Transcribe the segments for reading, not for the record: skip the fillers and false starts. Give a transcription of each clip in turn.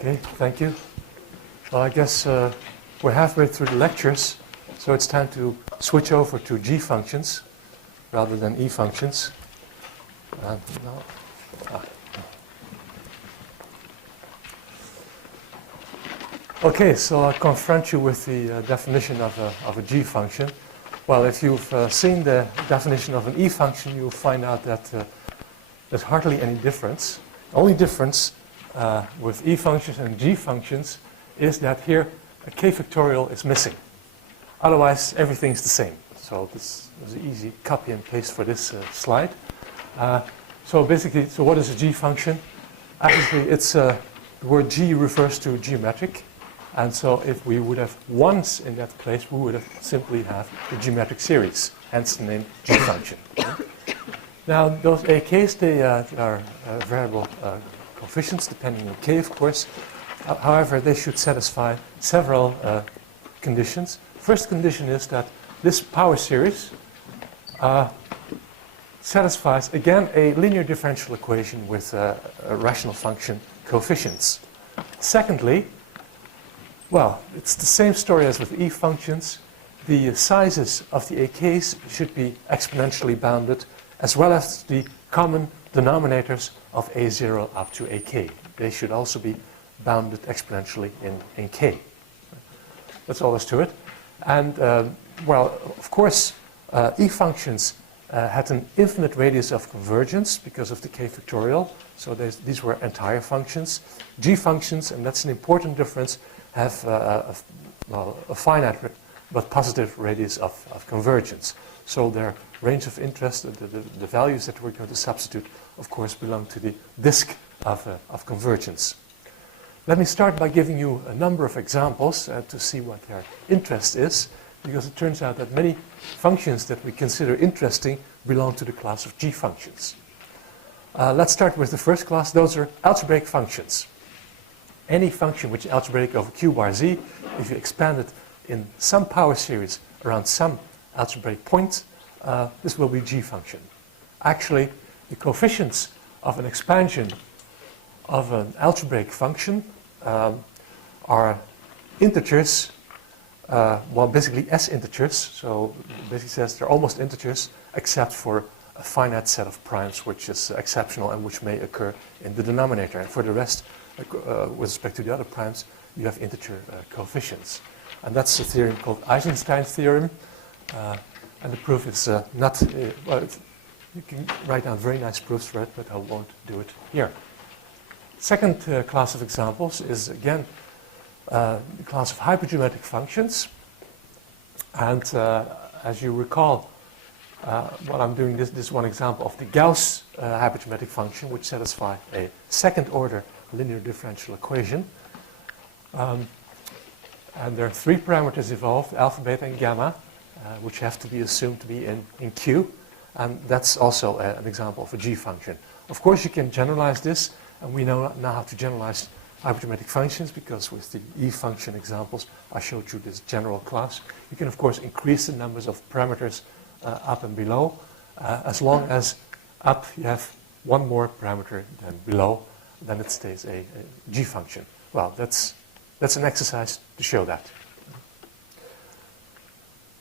Okay, thank you. Well, I guess we're halfway through the lectures, so it's time to switch over to G functions rather than E functions. Okay, so I'll confront you with the definition of a G function. Well, if you've seen the definition of an E function, you'll find out that there's hardly any difference. The only difference with E functions and G functions is that here a k factorial is missing. Otherwise, everything's the same. So this is an easy copy and paste for this slide. So basically, so what is a G function? Actually, it's the word G refers to geometric. And so if we would have ones in that place, we would have simply have the geometric series, hence the name G function. Now, those AKs, they are variable coefficients, depending on k, of course. However, they should satisfy several conditions. First condition is that this power series satisfies, again, a linear differential equation with a rational function coefficients. Secondly, well, it's the same story as with E functions. The sizes of the AKs should be exponentially bounded, as well as the common denominators of A0 up to AK. They should also be bounded exponentially in K. That's all there is to it. And, well, of course, E functions had an infinite radius of convergence because of the K factorial. So these were entire functions. G functions, and that's an important difference, have a finite but positive radius of convergence. So their range of interest, the values that we're going to substitute, of course, belong to the disk of convergence. Let me start by giving you a number of examples to see what their interest is, because it turns out that many functions that we consider interesting belong to the class of G functions. Let's start with the first class. Those are algebraic functions. Any function which is algebraic over q bar z, if you expand it in some power series around some algebraic point, this will be G function. Actually, the coefficients of an expansion of an algebraic function are integers, well, basically S integers. So it basically says they're almost integers, except for a finite set of primes, which is exceptional and which may occur in the denominator. And for the rest, with respect to the other primes, you have integer coefficients. And that's a theorem called Eisenstein's theorem. And the proof is not, well, you can write down very nice proofs for it, but I won't do it here. Second class of examples is, again, the class of hypergeometric functions. And as you recall, what I'm doing, this is one example of the Gauss hypergeometric function, which satisfies a second order linear differential equation. And there are three parameters involved, alpha, beta, and gamma, which have to be assumed to be in Q. And that's also an example of a G function. Of course, you can generalize this, and we know now how to generalize hypergeometric functions, because with the E function examples, I showed you this general class. You can, of course, increase the numbers of parameters up and below, as long as up you have one more parameter than below, then it stays a G function. Well, that's an exercise to show that.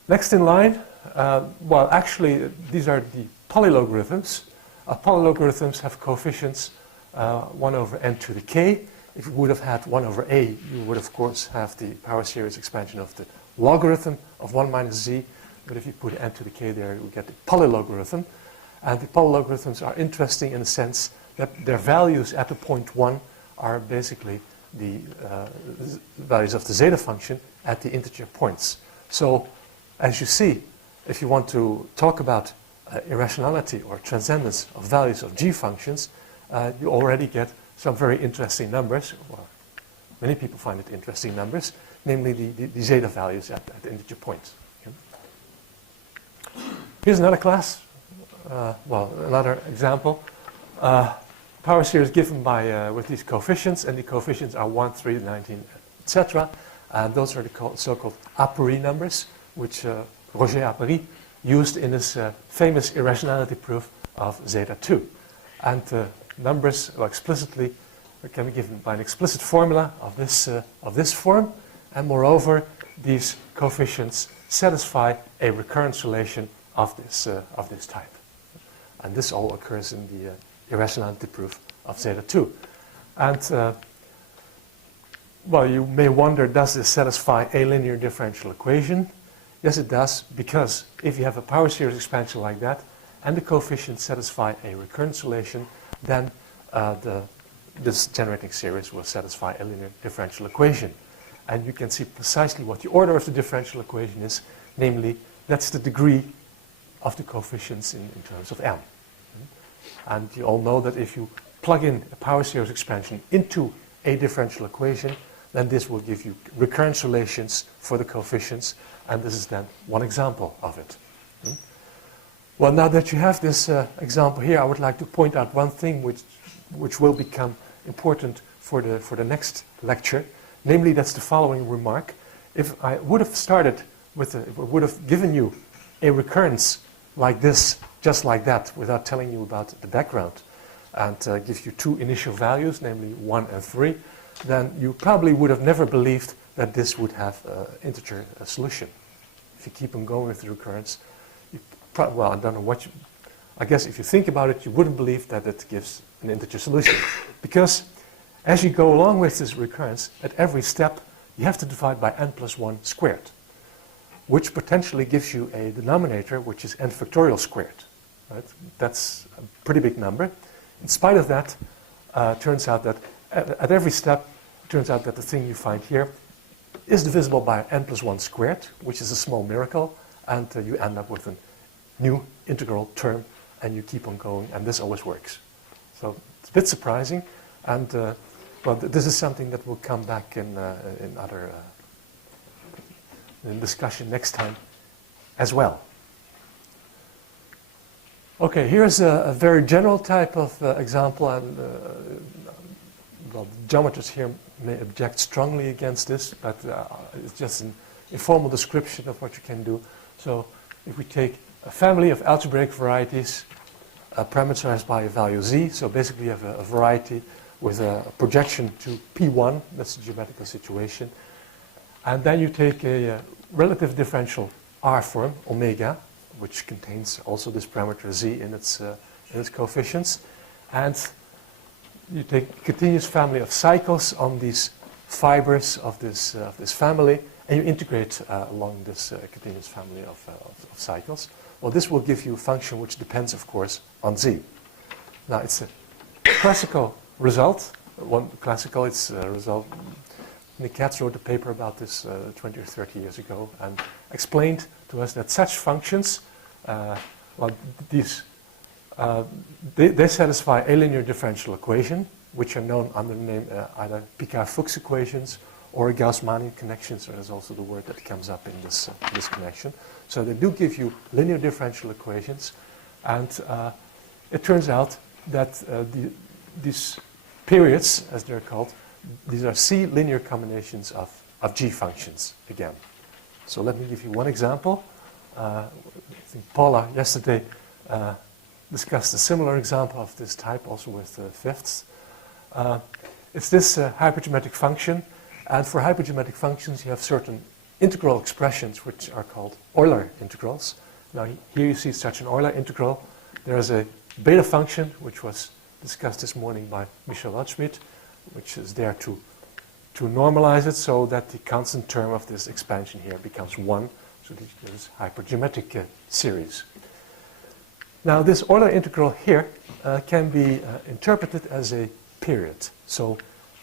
Next in line, well, actually, these are the polylogarithms. Polylogarithms have coefficients 1 over n to the k. If you would have had 1 over a, you would, of course, have the power series expansion of the logarithm of 1 minus z. But if you put n to the k there, you get the polylogarithm. And the polylogarithms are interesting in the sense that their values at the point 1 are basically the values of the zeta function at the integer points. So, as you see, if you want to talk about irrationality or transcendence of values of G functions, you already get some very interesting numbers. Well, many people find it interesting numbers, namely the zeta values at the integer points. Okay. Here's another class, well, another example. Power series given by with these coefficients, and the coefficients are 1, 3, 19, etc. And those are the so-called a priori numbers, which Roger a priori used in his famous irrationality proof of zeta 2. And numbers, well, explicitly, It can be given by an explicit formula of this form, and moreover, these coefficients satisfy a recurrence relation of this type. And this all occurs in the irrationality proof of zeta 2. And well, you may wonder, does this satisfy a linear differential equation? Yes, it does, because if you have a power series expansion like that, and the coefficients satisfy a recurrence relation, then this generating series will satisfy a linear differential equation. And you can see precisely what the order of the differential equation is, namely, that's the degree of the coefficients in terms of m. And you all know that if you plug in a power series expansion into a differential equation, then this will give you recurrence relations for the coefficients, and this is then one example of it. Well, now that you have this example here, I would like to point out one thing which will become important for the next lecture. Namely, that's the following remark. If I would have started with, would have given you a recurrence like this, just like that, without telling you about the background, and give you two initial values, namely 1 and 3, then you probably would have never believed that this would have an integer solution. If you keep on going with the recurrence, well, I don't know what you, I guess if you think about it, you wouldn't believe that it gives an integer solution. Because as you go along with this recurrence, at every step, you have to divide by n plus 1 squared, which potentially gives you a denominator which is n factorial squared. Right? That's a pretty big number. In spite of that, turns out that at every step, it turns out that the thing you find here is divisible by n plus 1 squared, which is a small miracle, and you end up with a new integral term, and you keep on going, and this always works. So it's a bit surprising, and well, this is something that will come back in other in discussion next time as well. Okay, here's a very general type of example, and well, the geometers here may object strongly against this, but it's just an informal description of what you can do. So if we take a family of algebraic varieties parameterized by a value z, so basically you have a variety with a projection to P1, that's the geometrical situation. And then you take a relative differential R form, omega, which contains also this parameter z in its coefficients. And you take a continuous family of cycles on these fibers of this family, and you integrate along this continuous family of cycles. Well, this will give you a function which depends, of course, on z. Now, it's a classical result. It's a result. Nick Katz wrote a paper about this 20 or 30 years ago and explained to us that such functions, well, these they satisfy a linear differential equation, which are known under the name either Picard-Fuchs equations or Gauss-Manin connections. There's also the word that comes up in this connection. So they do give you linear differential equations, and it turns out that these periods, as they're called, these are C linear combinations of G functions again. So let me give you one example. I think Paula yesterday discussed a similar example of this type, also with fifths. It's this hypergeometric function, and for hypergeometric functions you have certain integral expressions which are called Euler integrals. Now here you see such an Euler integral. There is a beta function which was discussed this morning by Michel Altschmidt, which is there to normalize it so that the constant term of this expansion here becomes 1, so this hypergeometric series. Now this Euler integral here can be interpreted as a period. So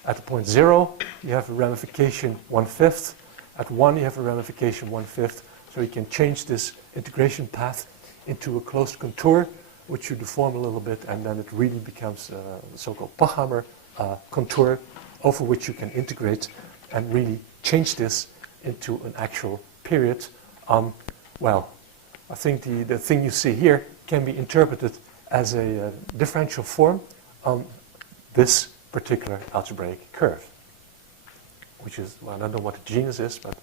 at the point 0 you have a ramification 1/5, at 1 you have a ramification 1/5, so you can change this integration path into a closed contour, which you deform a little bit, and then it really becomes the so-called Pochhammer contour over which you can integrate and really change this into an actual period. Well, I think the thing you see here can be interpreted as a differential form on this particular algebraic curve, which is, well, I don't know what the genus is, but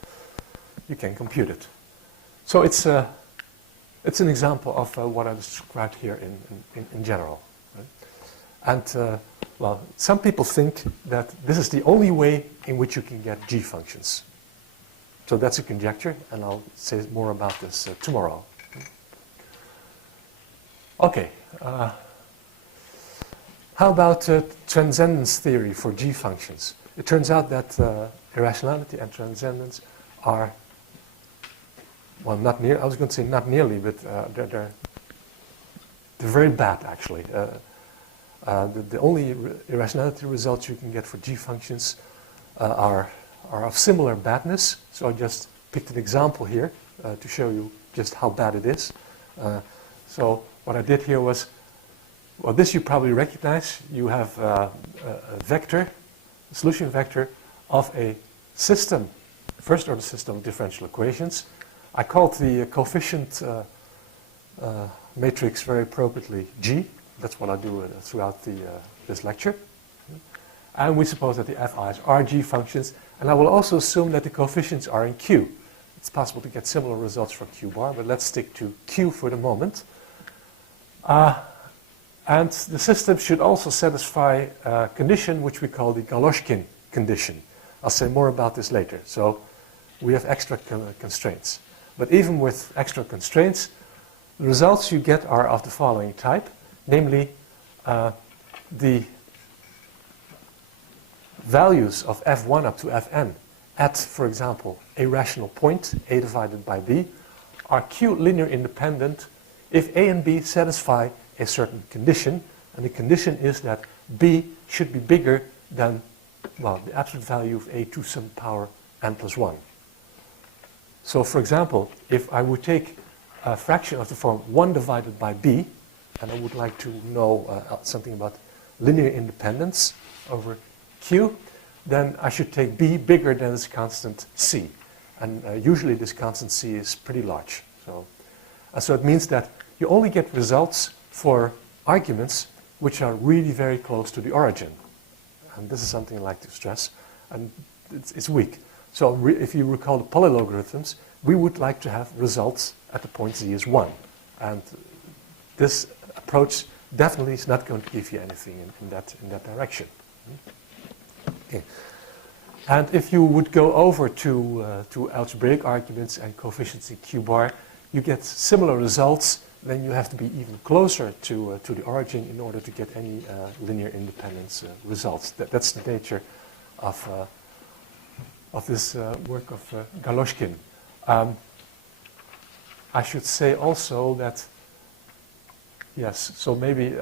you can compute it. So it's an example of what I described here in general. Right? And Well, some people think that this is the only way in which you can get G functions. So that's a conjecture, and I'll say more about this tomorrow. Okay. How about transcendence theory for G functions? It turns out that irrationality and transcendence are, well, not near. I was going to say not nearly, but they're very bad, actually. The only irrationality results you can get for G functions are of similar badness. So I just picked an example here to show you just how bad it is. So what I did here was, well, this you probably recognize. You have a vector, a solution vector of a system, first-order system of differential equations. I called the coefficient matrix very appropriately G. That's what I do throughout this lecture. And we suppose that the FIs are G functions. And I will also assume that the coefficients are in Q. It's possible to get similar results for Q bar, but let's stick to Q for the moment. And the system should also satisfy a condition which we call the Galoshkin condition. I'll say more about this later. So we have extra constraints. But even with extra constraints, the results you get are of the following type, namely the values of f1 up to fn at, for example, a rational point, a divided by b, are Q linear independent if a and b satisfy a certain condition, and the condition is that b should be bigger than, well, the absolute value of a to some power n plus 1. So, for example, if I would take a fraction of the form 1 divided by b, and I would like to know something about linear independence over Q, then I should take b bigger than this constant c. And usually this constant c is pretty large. So it means that you only get results for arguments which are really very close to the origin. And this is something I like to stress. And it's weak. So if you recall the polylogarithms, we would like to have results at the point z is 1. And this approach definitely is not going to give you anything in that direction. Okay. And if you would go over to algebraic arguments and coefficients in Q bar, you get similar results. Then you have to be even closer to the origin in order to get any linear independence results. That's the nature of this work of Galoshkin. I should say also that, yes, so maybe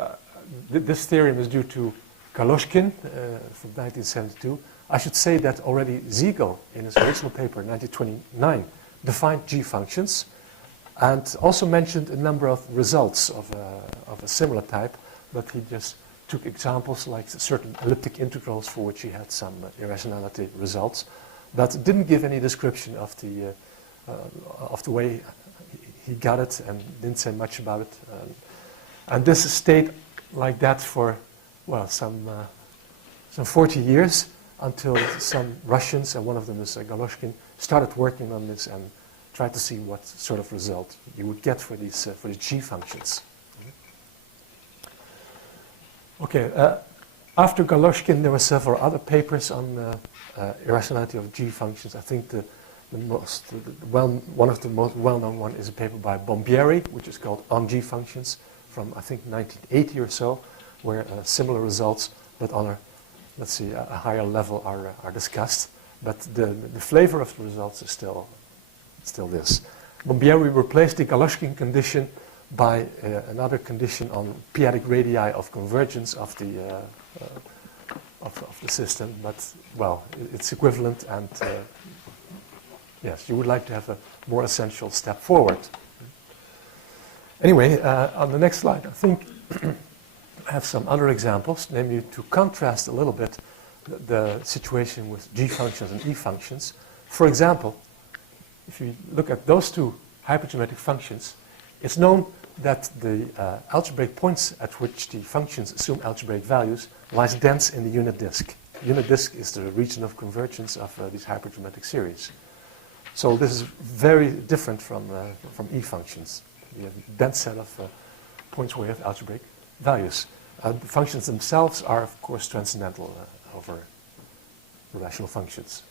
this theorem is due to Galoshkin from 1972. I should say that already Siegel, in his original paper, 1929, defined G functions and also mentioned a number of results of a similar type, but he just took examples like certain elliptic integrals for which he had some irrationality results, but didn't give any description of the way he got it and didn't say much about it. And this stayed like that for, well, some 40 years until some Russians, and one of them is Galoshkin, started working on this and tried to see what sort of result you would get for these G functions. Okay, after Galoshkin, there were several other papers on irrationality of G functions. I think one of the most well-known one is a paper by Bombieri, which is called On G Functions, from I think 1980 or so, where similar results, but on a higher level are discussed. But the flavor of the results is still this. Bombieri replaced the Galoshkin condition by another condition on p-adic radii of convergence of the system. But, well, it's equivalent, and yes, you would like to have a more essential step forward. Anyway, on the next slide, I think I have some other examples, namely to contrast a little bit the situation with G functions and E functions. For example, if you look at those two hypergeometric functions, it's known that the algebraic points at which the functions assume algebraic values lies dense in the unit disk. The unit disk is the region of convergence of these hypergeometric series. So this is very different from E functions. You have a dense set of points where you have algebraic values. The functions themselves are, of course, transcendental over the rational functions.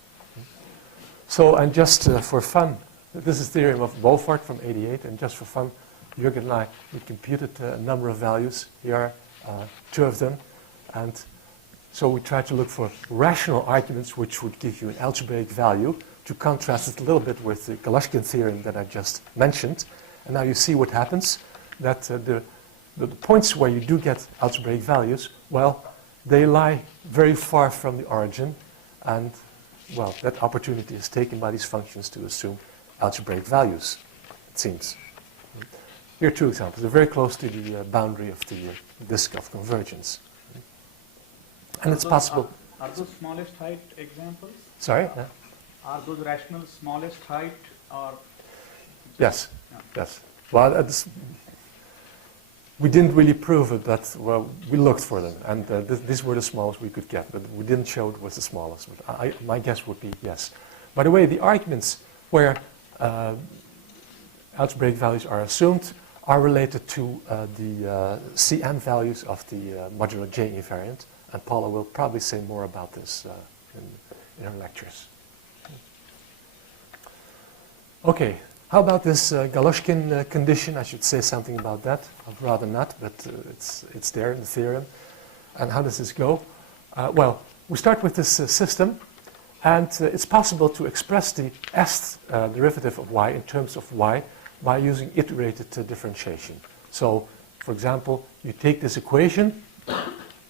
So, and just for fun, this is theorem of Wolfart from '88, and just for fun, Jürgen and I, we computed a number of values. Here are 2 of them, and so we tried to look for rational arguments which would give you an algebraic value to contrast it a little bit with the Galushkin theorem that I just mentioned. And now you see what happens, that the points where you do get algebraic values, well, they lie very far from the origin, and, well, that opportunity is taken by these functions to assume algebraic values, it seems. Here are 2 examples. They're very close to the boundary of the disk of convergence. And it's possible. Are those smallest height examples? Sorry? Are those rational smallest height or? Yes. Yeah. Yes. Well, we didn't really prove it, but well, we looked for them, and these were the smallest we could get, but we didn't show it was the smallest. But my guess would be yes. By the way, the arguments where algebraic values are assumed are related to the Cn values of the modular J invariant, and Paula will probably say more about this in her lectures. Okay, how about this Galushkin condition? I should say something about that. I'd rather not, but it's there in the theorem. And how does this go? Well, we start with this system, and it's possible to express the s derivative of y in terms of y by using iterated differentiation. So, for example, you take this equation,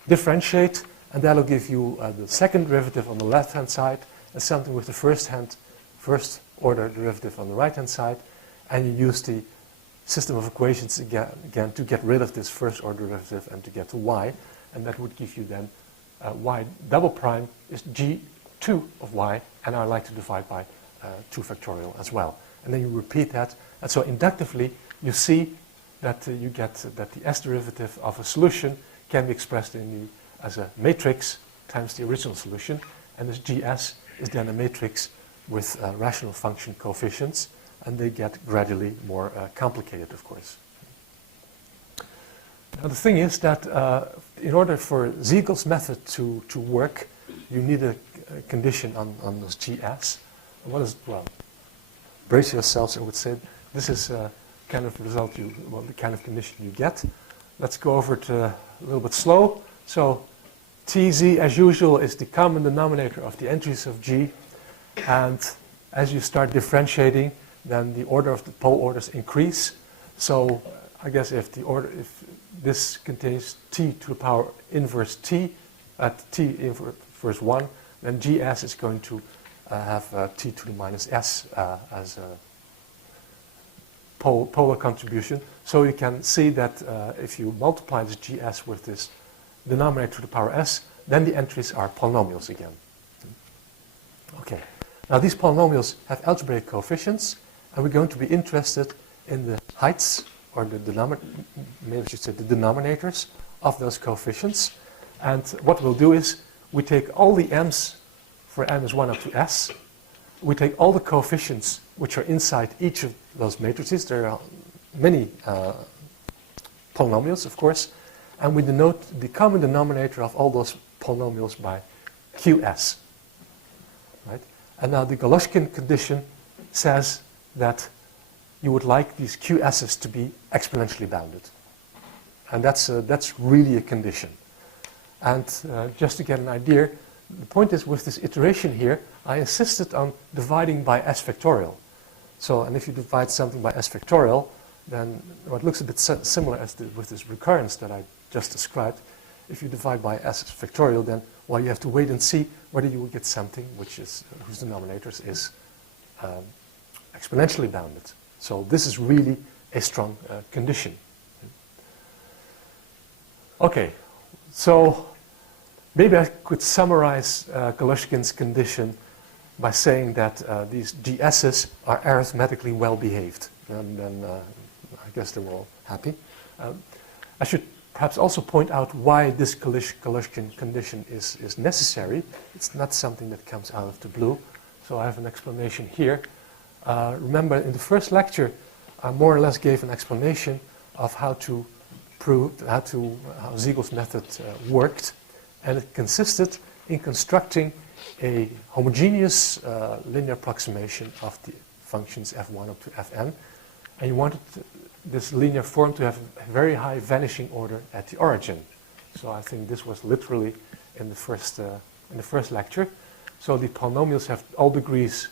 differentiate, and that'll give you the second derivative on the left-hand side and something with the first order derivative on the right-hand side, and you use the system of equations again to get rid of this first order derivative and to get to y, and that would give you then y double prime is g2 of y, and I like to divide by 2 factorial as well. And then you repeat that, and so inductively you see that you get that the s derivative of a solution can be expressed as a matrix times the original solution, and this gs is then a matrix with rational function coefficients, and they get gradually more complicated, of course. Now the thing is that in order for Siegel's method to work, you need a condition on this gs. What is, well, brace yourselves, I would say. This is kind of result the kind of condition you get. Let's go over it a little bit slow. So Tz, as usual, is the common denominator of the entries of G. And as you start differentiating, then the order of the pole orders increase. So I guess if this contains t to the power inverse t at t inverse 1, then Gs is going to have t to the minus s as a polar contribution. So you can see that if you multiply this Gs with this denominator to the power s, then the entries are polynomials again. Okay. Now these polynomials have algebraic coefficients, and we're going to be interested in the heights, or the maybe I should say the denominators of those coefficients. And what we'll do is we take all the m's for m is 1 up to s. We take all the coefficients which are inside each of those matrices. There are many polynomials, of course, and we denote the common denominator of all those polynomials by qs. Right? And now the Galushkin condition says that you would like these qs's to be exponentially bounded. And that's really a condition. And just to get an idea, the point is with this iteration here, I insisted on dividing by s factorial. So, and if you divide something by s factorial, then it looks a bit similar as with this recurrence that I just described. If you divide by s factorial, then, well, you have to wait and see whether you will get something whose denominators is exponentially bounded. So this is really a strong condition. Okay, so maybe I could summarize Galushkin's condition by saying that these GS's are arithmetically well behaved. And then I guess they're all happy. I should perhaps also point out why this Galushkin condition is necessary. It's not something that comes out of the blue. So I have an explanation here. Remember, in the first lecture, I more or less gave an explanation of how to proved how Siegel's method worked, and it consisted in constructing a homogeneous linear approximation of the functions f1 up to fn, and you wanted this linear form to have a very high vanishing order at the origin. So I think this was literally in the first lecture. So the polynomials have all degrees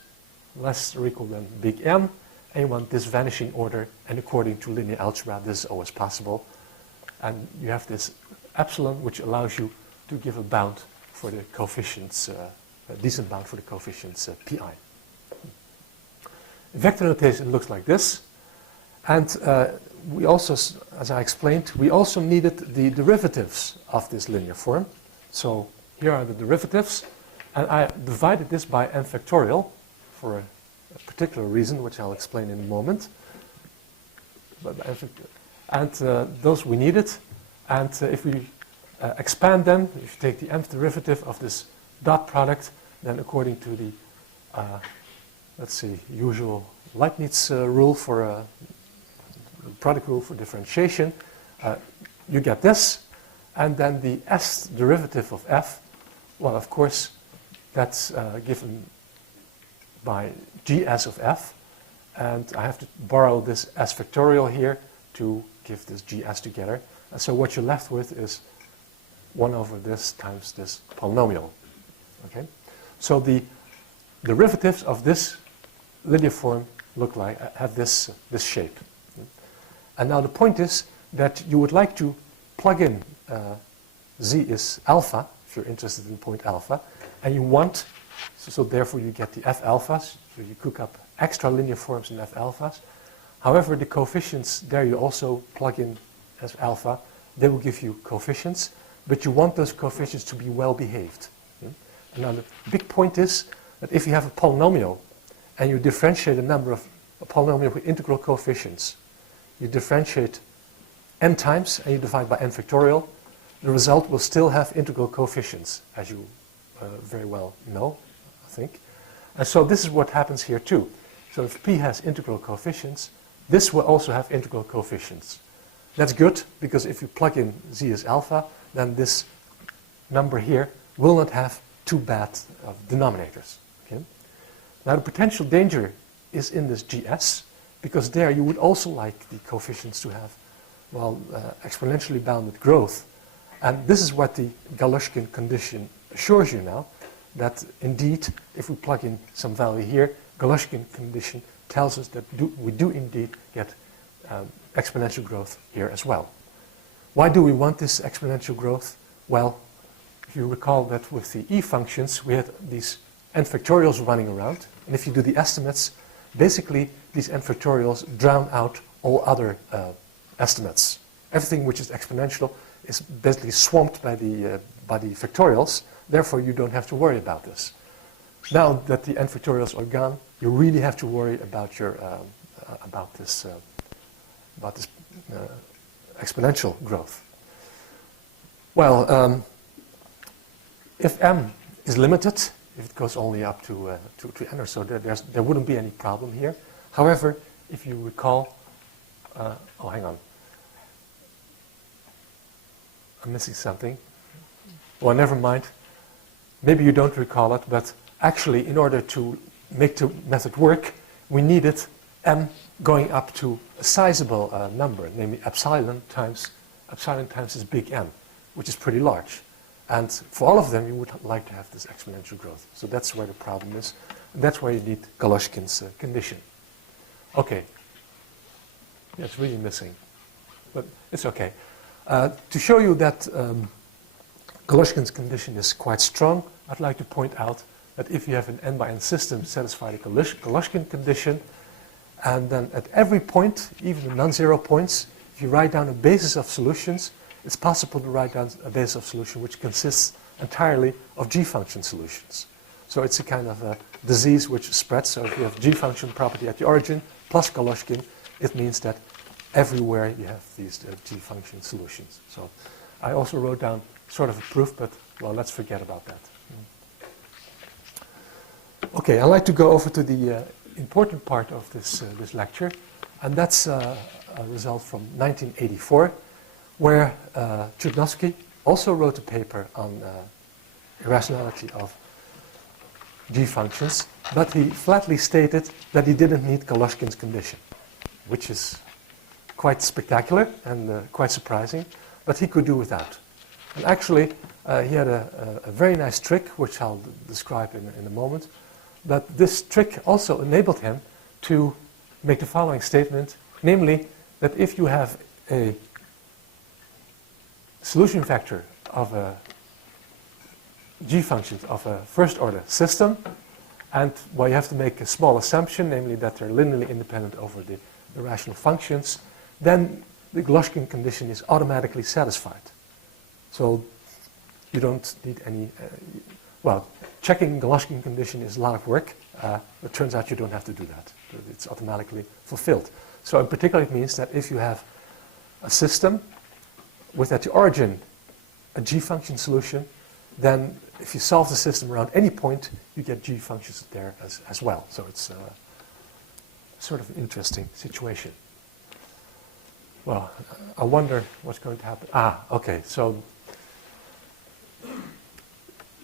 less or equal than big M, and you want this vanishing order, and according to linear algebra, this is always possible. And you have this epsilon, which allows you to give a bound for the coefficients, a decent bound for the coefficients pi. In vector notation, it looks like this. And we also, as I explained, we also needed the derivatives of this linear form. So here are the derivatives. And I divided this by n factorial for a particular reason, which I'll explain in a moment. And those we needed. And if we expand them, if you take the nth derivative of this dot product, then according to the, let's see, usual Leibniz rule for product rule for differentiation, you get this. And then the s derivative of f, well, of course, that's given by gs of f. And I have to borrow this s factorial here to give this gs together. And so what you're left with is 1 over this times this polynomial. Okay? So the derivatives of this linear form look like, have this shape. And now the point is that you would like to plug in z is alpha, if you're interested in point alpha, and you want, so therefore you get the f alphas, so you cook up extra linear forms in f alphas. However, the coefficients, there you also plug in as alpha, they will give you coefficients, but you want those coefficients to be well behaved. And now the big point is that if you have a polynomial and you differentiate a number of a polynomial with integral coefficients, you differentiate n times and you divide by n factorial, the result will still have integral coefficients, as you very well know, I think. And so this is what happens here too. So if p has integral coefficients, this will also have integral coefficients. That's good, because if you plug in z as alpha, then this number here will not have too bad denominators. Okay? Now the potential danger is in this gs, because there you would also like the coefficients to have, well, exponentially bounded growth. And this is what the Galushkin condition assures you now, that indeed, if we plug in some value here, Galushkin condition tells us that we do indeed get exponential growth here as well. Why do we want this exponential growth? Well, if you recall that with the e functions, we had these n factorials running around. And if you do the estimates, basically these n factorials drown out all other estimates. Everything which is exponential is basically swamped by the factorials. Therefore, you don't have to worry about this. Now that the n factorials are gone, you really have to worry about your about this exponential growth. Well, if m is limited, if it goes only up to n or so, there wouldn't be any problem here. However, if you recall, oh, hang on. I'm missing something. Well, never mind. Maybe you don't recall it, but actually, in order to make the method work, we needed m going up to a sizable number, namely epsilon times this big M, which is pretty large. And for all of them, you would like to have this exponential growth. So that's where the problem is. And that's where you need Galushkin's condition. Okay. Yeah, it's really missing. But it's okay. To show you that Galushkin's condition is quite strong, I'd like to point out that if you have an n by n system satisfy the Galushkin condition, and then at every point, even the non-zero points, if you write down a basis of solutions, it's possible to write down a basis of solution which consists entirely of g-function solutions. So it's a kind of a disease which spreads. So if you have g-function property at the origin plus Galushkin, it means that everywhere you have these g-function solutions. So I also wrote down sort of a proof, but well, let's forget about that. Okay, I'd like to go over to the important part of this lecture, and that's a result from 1984, where Chudnovsky also wrote a paper on irrationality of G functions, but he flatly stated that he didn't need Koloshkin's condition, which is quite spectacular and quite surprising, but he could do without. And actually, he had a very nice trick, which I'll describe in a moment, but this trick also enabled him to make the following statement, namely that if you have a solution vector of a G function of a first order system, and well, you have to make a small assumption, namely that they're linearly independent over the rational functions, then the Koloshkin condition is automatically satisfied. So you don't need any, well, checking the Koloshkin condition is a lot of work. It turns out you don't have to do that. It's automatically fulfilled. So in particular, it means that if you have a system with at the origin a G function solution, then if you solve the system around any point, you get G functions there as well. So it's sort of an interesting situation. Well, I wonder what's going to happen. Okay, so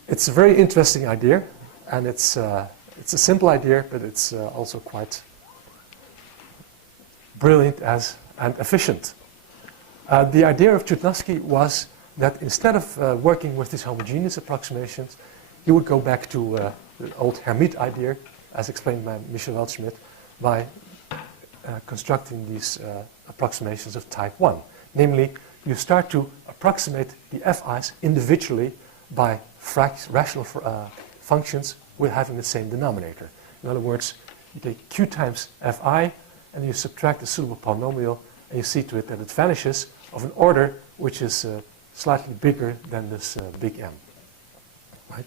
it's a very interesting idea, and it's a simple idea, but it's also quite brilliant and efficient. The idea of Chudnovsky was that instead of working with these homogeneous approximations, he would go back to the old Hermite idea, as explained by Michel Weltschmidt, by constructing these approximations of type 1. Namely, you start to approximate the fi's individually by rational functions with having the same denominator. In other words, you take q times fi, and you subtract a suitable polynomial, and you see to it that it vanishes of an order which is slightly bigger than this big M. Right?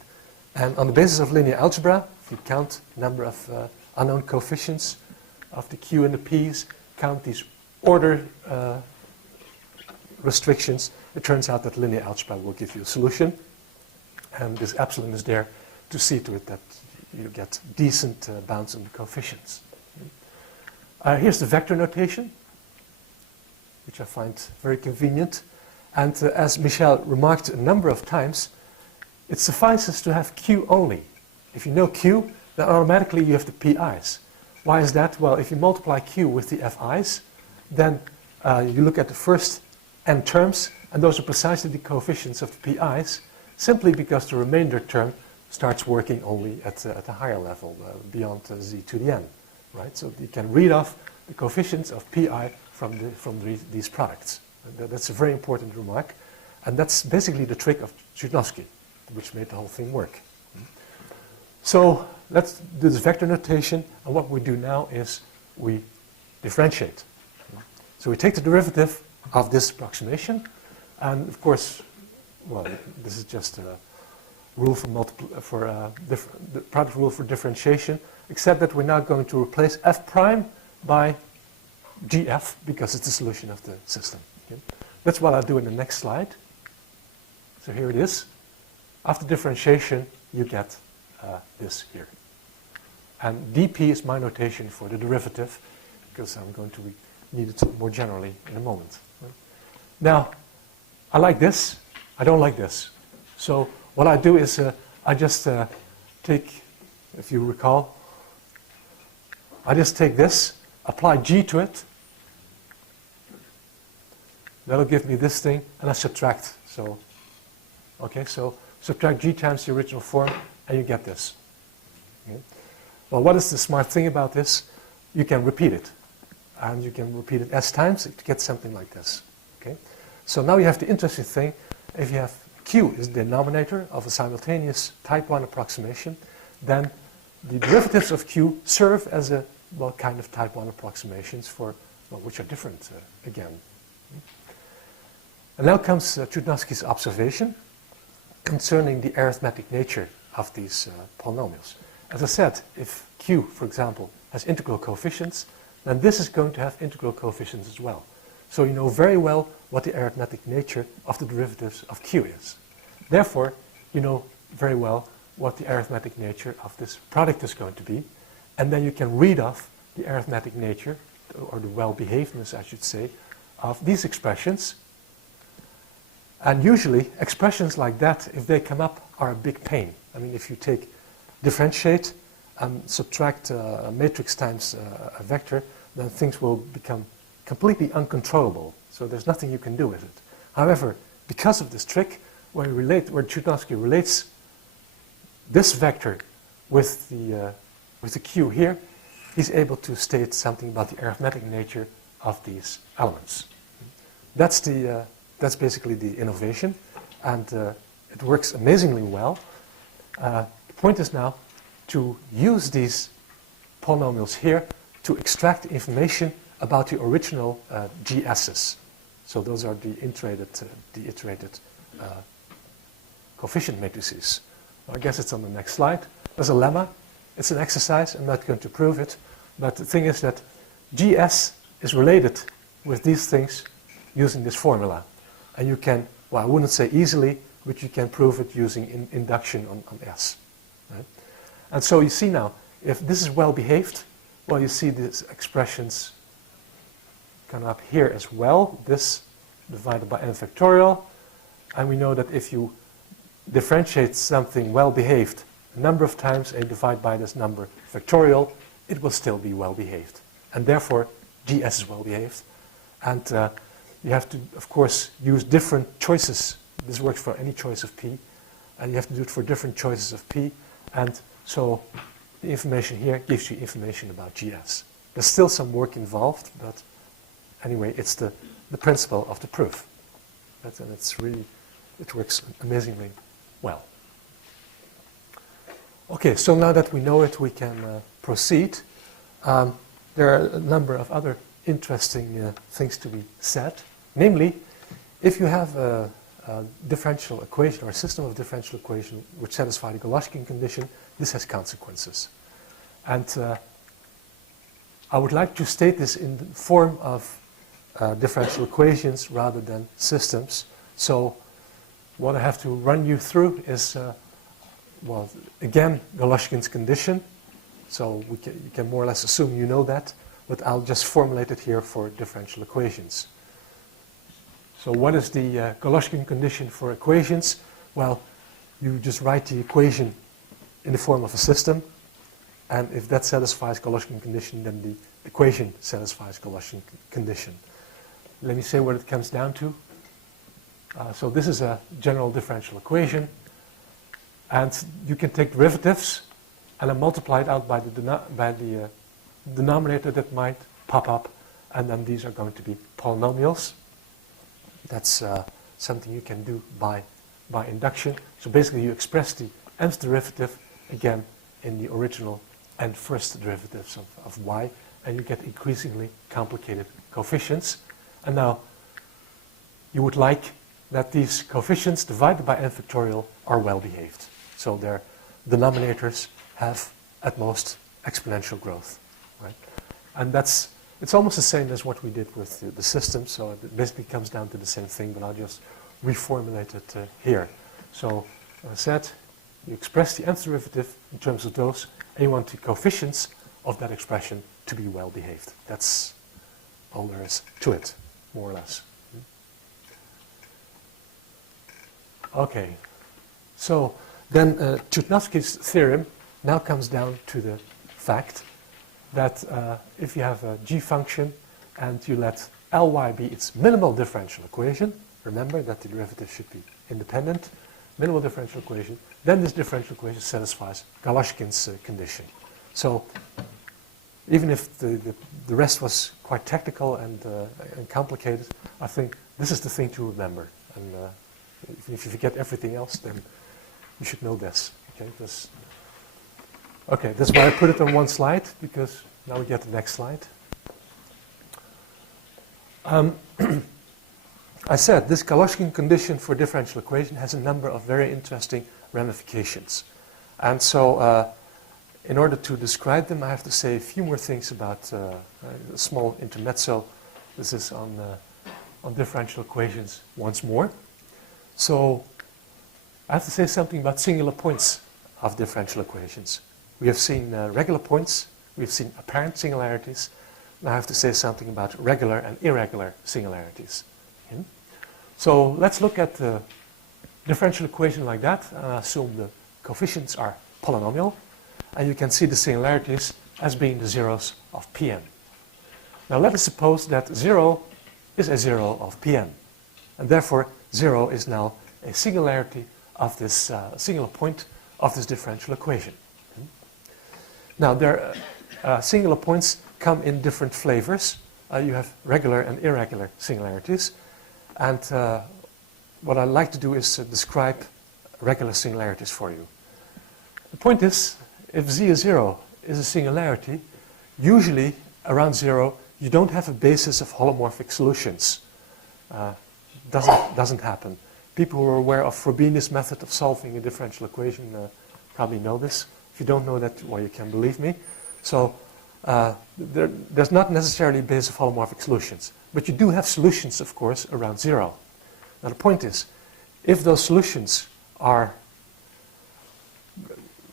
And on the basis of linear algebra, if you count the number of unknown coefficients of the q and the p's, count these order restrictions, it turns out that linear algebra will give you a solution. And this epsilon is there to see to it that you get decent bounds on the coefficients. Here's the vector notation, which I find very convenient. And as Michel remarked a number of times, it suffices to have q only. If you know q, then automatically you have the pi's. Why is that? Well, if you multiply q with the fi's, then you look at the first n terms, and those are precisely the coefficients of the pi's, simply because the remainder term starts working only at a higher level, beyond z to the n. Right? So you can read off the coefficients of pi from these products. And that's a very important remark. And that's basically the trick of Chudnovsky, which made the whole thing work. So let's do this vector notation. And what we do now is we differentiate. So we take the derivative of this approximation. And of course, well, this is just a rule the product rule for differentiation, except that we're now going to replace f prime by gf because it's the solution of the system. Okay? That's what I'll do in the next slide. So here it is. After differentiation, you get this here. And dp is my notation for the derivative, because I'm going to need it more generally in a moment. Right? Now, I like this. I don't like this. So what I do is I just take, if you recall, I just take this, apply g to it. That'll give me this thing, and I subtract. So, okay, so subtract g times the original form, and you get this. Okay. Well, what is the smart thing about this? You can repeat it. And you can repeat it s times to get something like this. Okay. So now you have the interesting thing. If you have q is the denominator of a simultaneous type 1 approximation, then the derivatives of q serve as a, well, kind of type 1 approximations for, well, which are different again. And now comes Chudnovsky's observation concerning the arithmetic nature of these polynomials. As I said, if q, for example, has integral coefficients, then this is going to have integral coefficients as well. So you know very well what the arithmetic nature of the derivatives of q is. Therefore, you know very well what the arithmetic nature of this product is going to be. And then you can read off the arithmetic nature, or the well-behavedness, I should say, of these expressions And usually, expressions like that, if they come up, are a big pain. I mean, if you differentiate and subtract a matrix times a vector, then things will become completely uncontrollable. So there's nothing you can do with it. However, because of this trick, where Chudnovsky relates this vector with the Q here, he's able to state something about the arithmetic nature of these elements. That's basically the innovation, and it works amazingly well. The point is now to use these polynomials here to extract information about the original GS's. So those are the iterated coefficient matrices. I guess it's on the next slide. There's a lemma. It's an exercise. I'm not going to prove it. But the thing is that GS is related with these things using this formula. And you can, well, I wouldn't say easily, but you can prove it using induction on S. Right? And so you see now, if this is well behaved, well, you see these expressions come up here as well. This divided by n factorial. And we know that if you differentiate something well behaved a number of times and divide by this number factorial, it will still be well behaved. And therefore, GS is well behaved. And you have to, of course, use different choices. This works for any choice of P. And you have to do it for different choices of P. And so the information here gives you information about GS. There's still some work involved, but anyway, it's the principle of the proof. And it works amazingly well. Okay, so now that we know it, we can proceed. There are a number of other interesting things to be said. Namely, if you have a differential equation or a system of differential equations which satisfy the Goloskin condition, this has consequences. And I would like to state this in the form of differential equations rather than systems. So what I have to run you through is, well, again, Goloskin's condition. So you can more or less assume you know that, but I'll just formulate it here for differential equations. So what is the Goloskin condition for equations? Well, you just write the equation in the form of a system, and if that satisfies Goloskin condition, then the equation satisfies Goloskin condition. Let me say what it comes down to. So this is a general differential equation, and you can take derivatives and then multiply it out by the denominator that might pop up, and then these are going to be polynomials. That's something you can do by induction. So basically you express the nth derivative again in the original and first derivatives of y, and you get increasingly complicated coefficients. And now you would like that these coefficients divided by n factorial are well behaved. So their denominators have at most exponential growth. Right? And it's almost the same as what we did with the system, so it basically comes down to the same thing, but I'll just reformulate it here. So as I said, you express the nth derivative in terms of those, and you want the coefficients of that expression to be well behaved. That's all there is to it, more or less. Okay, so then Chudnovsky's theorem now comes down to the fact that if you have a g function and you let Ly be its minimal differential equation, remember that the derivative should be independent, minimal differential equation, then this differential equation satisfies Goloskin's condition. So even if the rest was quite technical and complicated, I think this is the thing to remember. And if you forget everything else, then you should know this. Okay, that's why I put it on one slide, because now we get the next slide. I said this Goloskin condition for differential equation has a number of very interesting ramifications. And so in order to describe them, I have to say a few more things about a small intermezzo. This is on differential equations once more. So I have to say something about singular points of differential equations. We have seen regular points, we've seen apparent singularities. Now I have to say something about regular and irregular singularities. So let's look at the differential equation like that, and assume the coefficients are polynomial, and you can see the singularities as being the zeros of Pn. Now let us suppose that 0 is a 0 of Pn, and therefore 0 is now a singularity of this singular point of this differential equation. Now there singular points come in different flavors. You have regular and irregular singularities, and what I'd like to do is describe regular singularities for you. The point is, if z is 0 is a singularity, usually around 0 you don't have a basis of holomorphic solutions. Doesn't happen. People who are aware of Frobenius' method of solving a differential equation probably know this. If you don't know that, well, you can believe me. So there's not necessarily a basis of holomorphic solutions, but you do have solutions, of course, around 0. Now the point is, if those solutions are,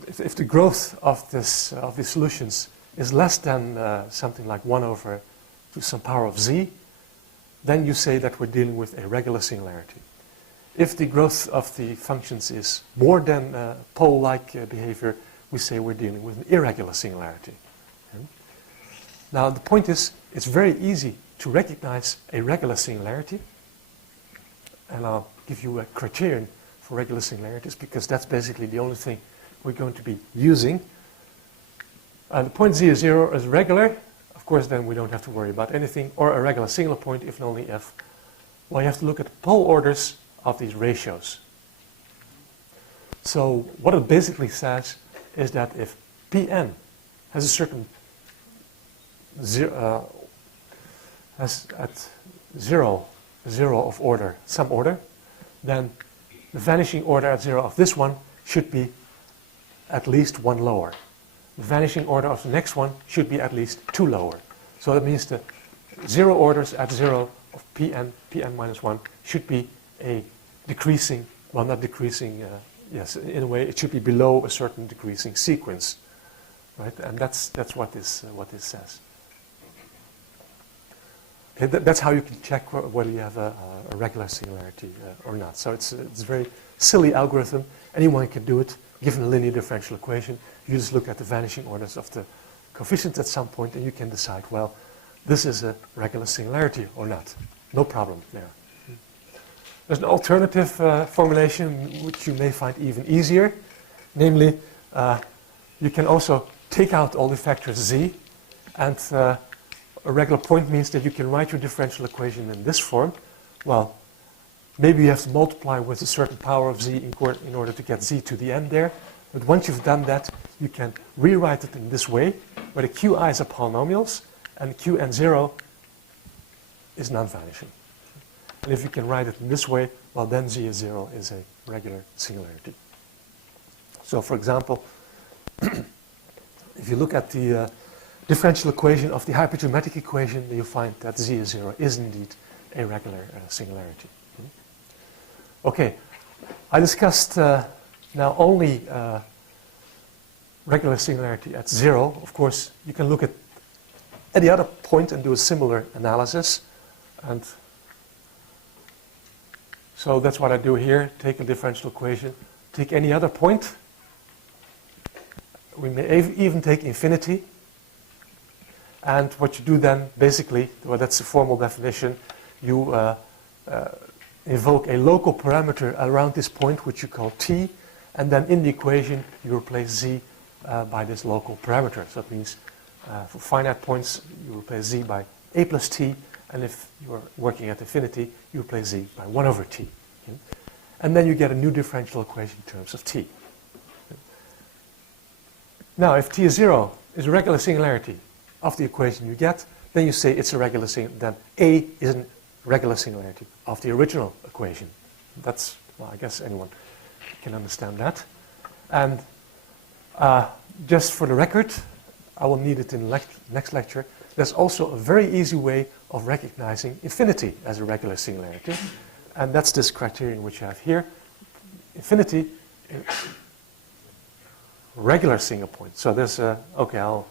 if the growth of these solutions is less than something like 1 over to some power of z, then you say that we're dealing with a regular singularity. If the growth of the functions is more than pole-like behavior, we say we're dealing with an irregular singularity. Okay? Now the point is, it's very easy to recognize a regular singularity, and I'll give you a criterion for regular singularities because that's basically the only thing we're going to be using. The point z is 0 is regular. Of course, then we don't have to worry about anything, or a regular singular point if and only if. Well, you have to look at the pole orders of these ratios. So what it basically says is that if Pn has a certain has at 0 of order, some order, then the vanishing order at 0 of this one should be at least 1 lower. The vanishing order of the next one should be at least 2 lower. So that means the 0 orders at 0 of Pn minus 1 should be a decreasing, well, not decreasing, yes, in a way it should be below a certain decreasing sequence, right? And that's what this says. Okay, that's how you can check whether you have a regular singularity or not. So it's a very silly algorithm. Anyone can do it. Given a linear differential equation, you just look at the vanishing orders of the coefficients at some point, and you can decide, well, this is a regular singularity or not. No problem there. There's an alternative formulation which you may find even easier. Namely, you can also take out all the factors z, and a regular point means that you can write your differential equation in this form. Well, maybe you have to multiply with a certain power of z in order to get z to the end there. But once you've done that, you can rewrite it in this way, where the qi's are polynomials, and qn0 is non-vanishing. And if you can write it in this way, well, then z is 0 is a regular singularity. So, for example, if you look at the differential equation of the hypergeometric equation, you find that z is 0 is indeed a regular singularity. Okay, I discussed now only regular singularity at 0. Of course, you can look at any other point and do a similar analysis. And so that's what I do here. Take a differential equation, take any other point. We may even take infinity. And what you do then, basically, well, that's the formal definition, you invoke a local parameter around this point, which you call t, and then in the equation you replace z by this local parameter. So that means for finite points you replace z by a plus t, and if you are working at infinity you replace z by 1 over t. Okay? And then you get a new differential equation in terms of t. Okay? Now if t is 0 is a regular singularity of the equation you get, then you say it's a regular singularity, then a is a regular singularity of the original equation. That's, well, I guess anyone can understand that. And just for the record, I will need it in the next lecture, there's also a very easy way of recognizing infinity as a regular singularity. And that's this criterion which you have here. Infinity, regular single point. So there's a, okay,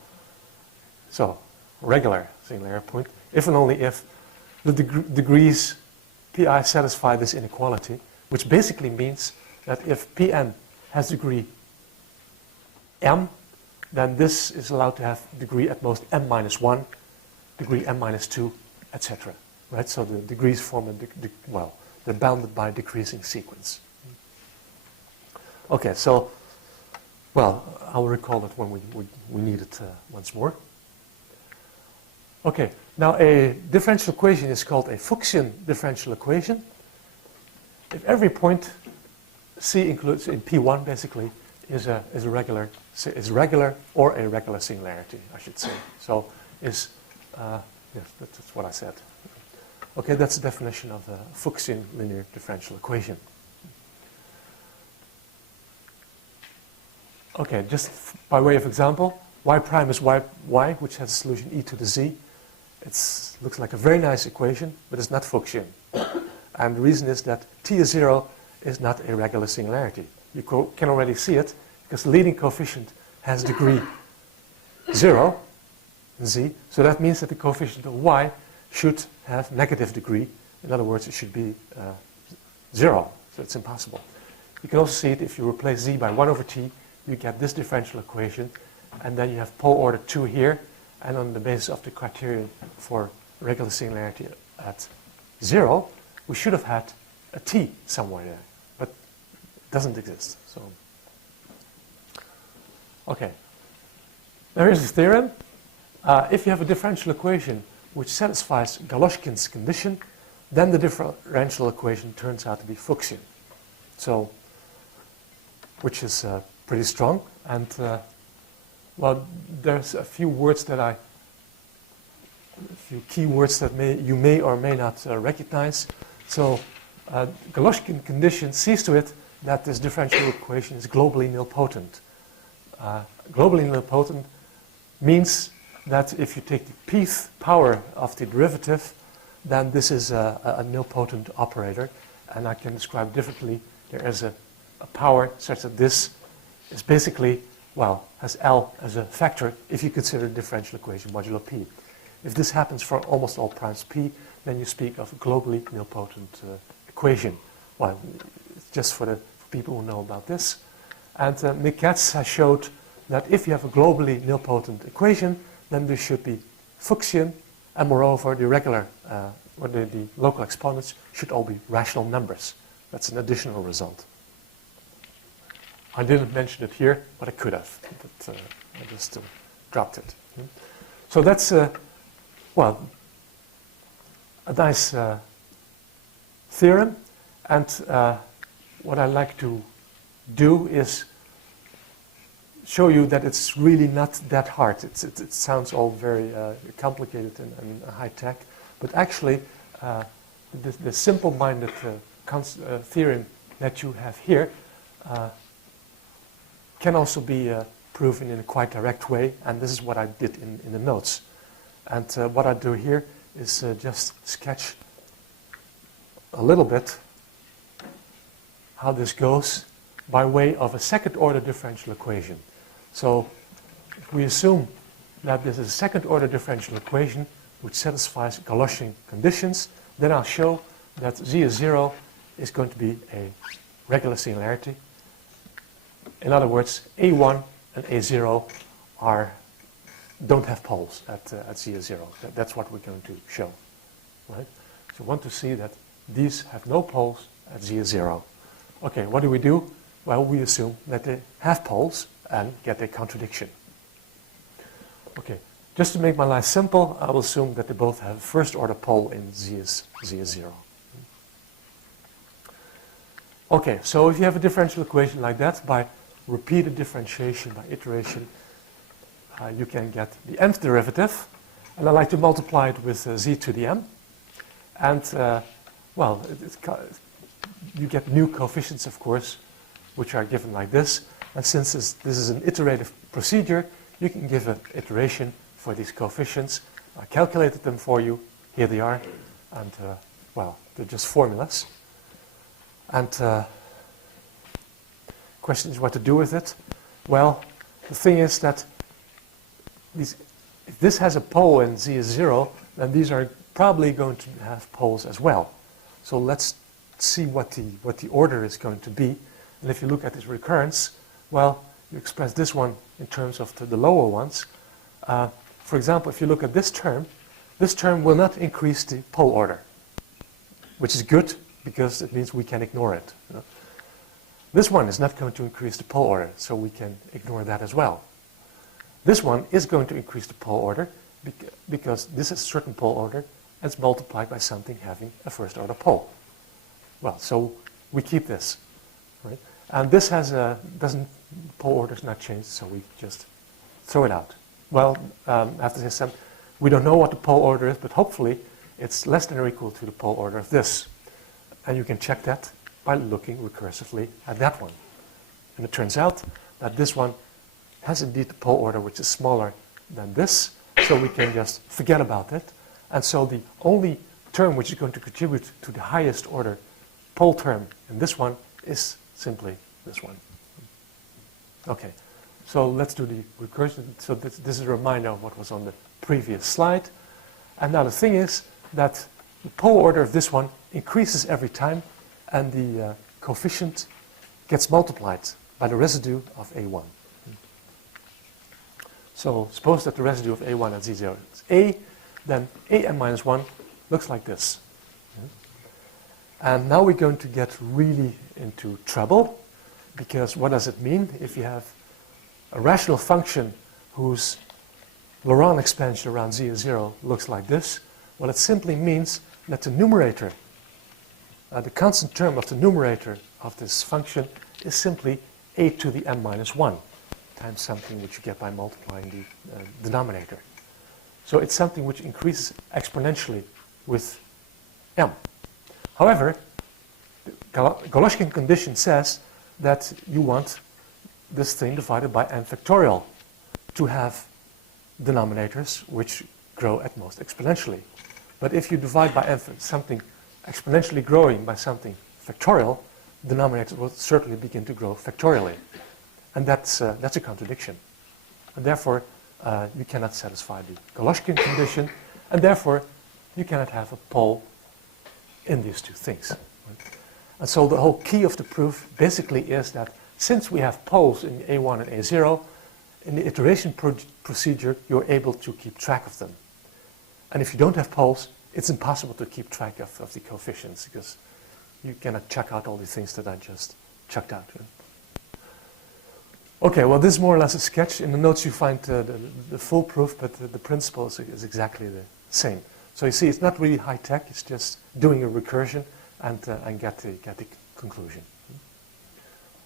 so regular singular point, if and only if the degrees pi satisfy this inequality, which basically means that if Pn has degree m, then this is allowed to have degree at most m minus 1, degree m minus 2, etc. Right? So the degrees form a, well, they're bounded by a decreasing sequence. Okay, so, well, I'll recall that when we need it once more. Okay, now a differential equation is called a Fuchsian differential equation. If every point C includes in P1 basically is regular or a regular singularity, I should say. So yes, that's what I said. Okay, that's the definition of a Fuchsian linear differential equation. Okay, just by way of example, y prime is y, which has a solution e to the z. It looks like a very nice equation, but it's not Fuchsian. And the reason is that t is 0 is not a regular singularity. You can already see it, because the leading coefficient has degree 0 in z. So that means that the coefficient of y should have negative degree. In other words, it should be 0. So it's impossible. You can also see it if you replace z by 1 over t, you get this differential equation, and then you have pole order 2 here, and on the basis of the criterion for regular singularity at 0, we should have had a t somewhere there, but it doesn't exist. So, okay. There is a theorem. If you have a differential equation which satisfies Galoshkin's condition, then the differential equation turns out to be Fuchsian. So, which is pretty strong. And, well, there's a few words that a few key words that you may or may not recognize. So, Galoshkin condition sees to it that this differential equation is globally nilpotent. Globally nilpotent means that if you take the pth power of the derivative, then this is a nilpotent operator. And I can describe differently. There is a power such that this is basically, well, has L as a factor if you consider the differential equation modulo P. If this happens for almost all primes P, then you speak of a globally nilpotent equation. Well, it's just for people who know about this. And Miketz has showed that if you have a globally nilpotent equation, then this should be Fuchsian, and moreover, the regular, or the local exponents should all be rational numbers. That's an additional result. I didn't mention it here, but I could have, but I just dropped it. So that's, well, a nice theorem, and what I like to do is show you that it's really not that hard. It sounds all very complicated and high-tech, but actually the simple-minded theorem that you have here can also be proven in a quite direct way, and this is what I did in the notes. And what I do here is just sketch a little bit how this goes by way of a second-order differential equation. So if we assume that this is a second-order differential equation which satisfies Galoshkin conditions, then I'll show that z is 0 is going to be a regular singularity. In other words, A1 and A0 don't have poles at z is 0. That's what we're going to show. Right? So we want to see that these have no poles at z is 0. Okay, what do? Well, we assume that they have poles and get a contradiction. Okay, just to make my life simple, I will assume that they both have a first-order pole in z is 0. Okay, so if you have a differential equation like that, by repeated differentiation, by iteration, you can get the nth derivative, and I like to multiply it with z to the m, and well, you get new coefficients, of course, which are given like this. And since this is an iterative procedure, you can give an iteration for these coefficients. I calculated them for you. Here they are. And, well, they're just formulas. And question is what to do with it. Well, the thing is that if this has a pole and z is 0, then these are probably going to have poles as well. So let's see what the order is going to be. And if you look at this recurrence, well, you express this one in terms of the lower ones. For example, if you look at this term will not increase the pole order, which is good because it means we can ignore it. You know? This one is not going to increase the pole order, so we can ignore that as well. This one is going to increase the pole order because this is a certain pole order and it's multiplied by something having a first order pole. Well, so we keep this, right? And this has pole order is not changed, so we just throw it out. Well, after this, we don't know what the pole order is, but hopefully it's less than or equal to the pole order of this. And you can check that by looking recursively at that one. And it turns out that this one has indeed the pole order which is smaller than this, so we can just forget about it. And so the only term which is going to contribute to the highest order pole term in this one is simply this one. Okay, so let's do the recursion. So this is a reminder of what was on the previous slide. And now the thing is that the pole order of this one increases every time, and the coefficient gets multiplied by the residue of A1. So suppose that the residue of A1 at Z0 is A, then AM minus 1 looks like this. And now we're going to get really into trouble, because what does it mean if you have a rational function whose Laurent expansion around Z is 0 looks like this? Well, it simply means that the numerator, the constant term of the numerator of this function is simply a to the m minus 1 times something which you get by multiplying the denominator. So it's something which increases exponentially with m. However, the Galoshkin condition says that you want this thing divided by n factorial to have denominators which grow at most exponentially. But if you divide by n something exponentially growing by something factorial, denominators will certainly begin to grow factorially. And that's a contradiction. And therefore, you cannot satisfy the Galoshkin condition, and therefore, you cannot have a pole in these two things. Right? And so the whole key of the proof basically is that since we have poles in A1 and A0, in the iteration procedure, you're able to keep track of them. And if you don't have poles, it's impossible to keep track of the coefficients, because you cannot check out all the things that I just checked out. Okay, well, this is more or less a sketch. In the notes you find the full proof, but the principle is exactly the same. So you see, it's not really high tech. It's just doing a recursion and get the conclusion.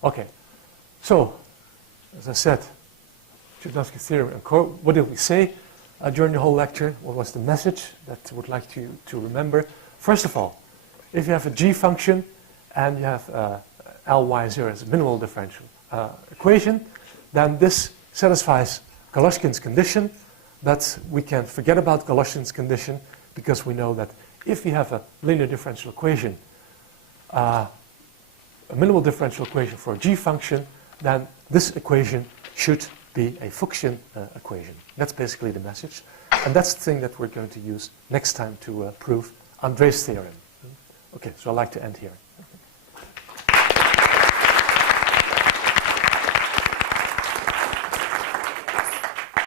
Okay, so as I said, Chudovsky theorem and what did we say during the whole lecture? What was the message that I would like to remember? First of all, if you have a g function and you have Ly0 as a minimal differential equation, then this satisfies Galoshkin's condition, that we can forget about Galoshkin's condition because we know that if we have a linear differential equation, a minimal differential equation for a g function, then this equation should be a Fuchsian equation. That's basically the message. And that's the thing that we're going to use next time to prove Andre's theorem. Okay, so I'd like to end here.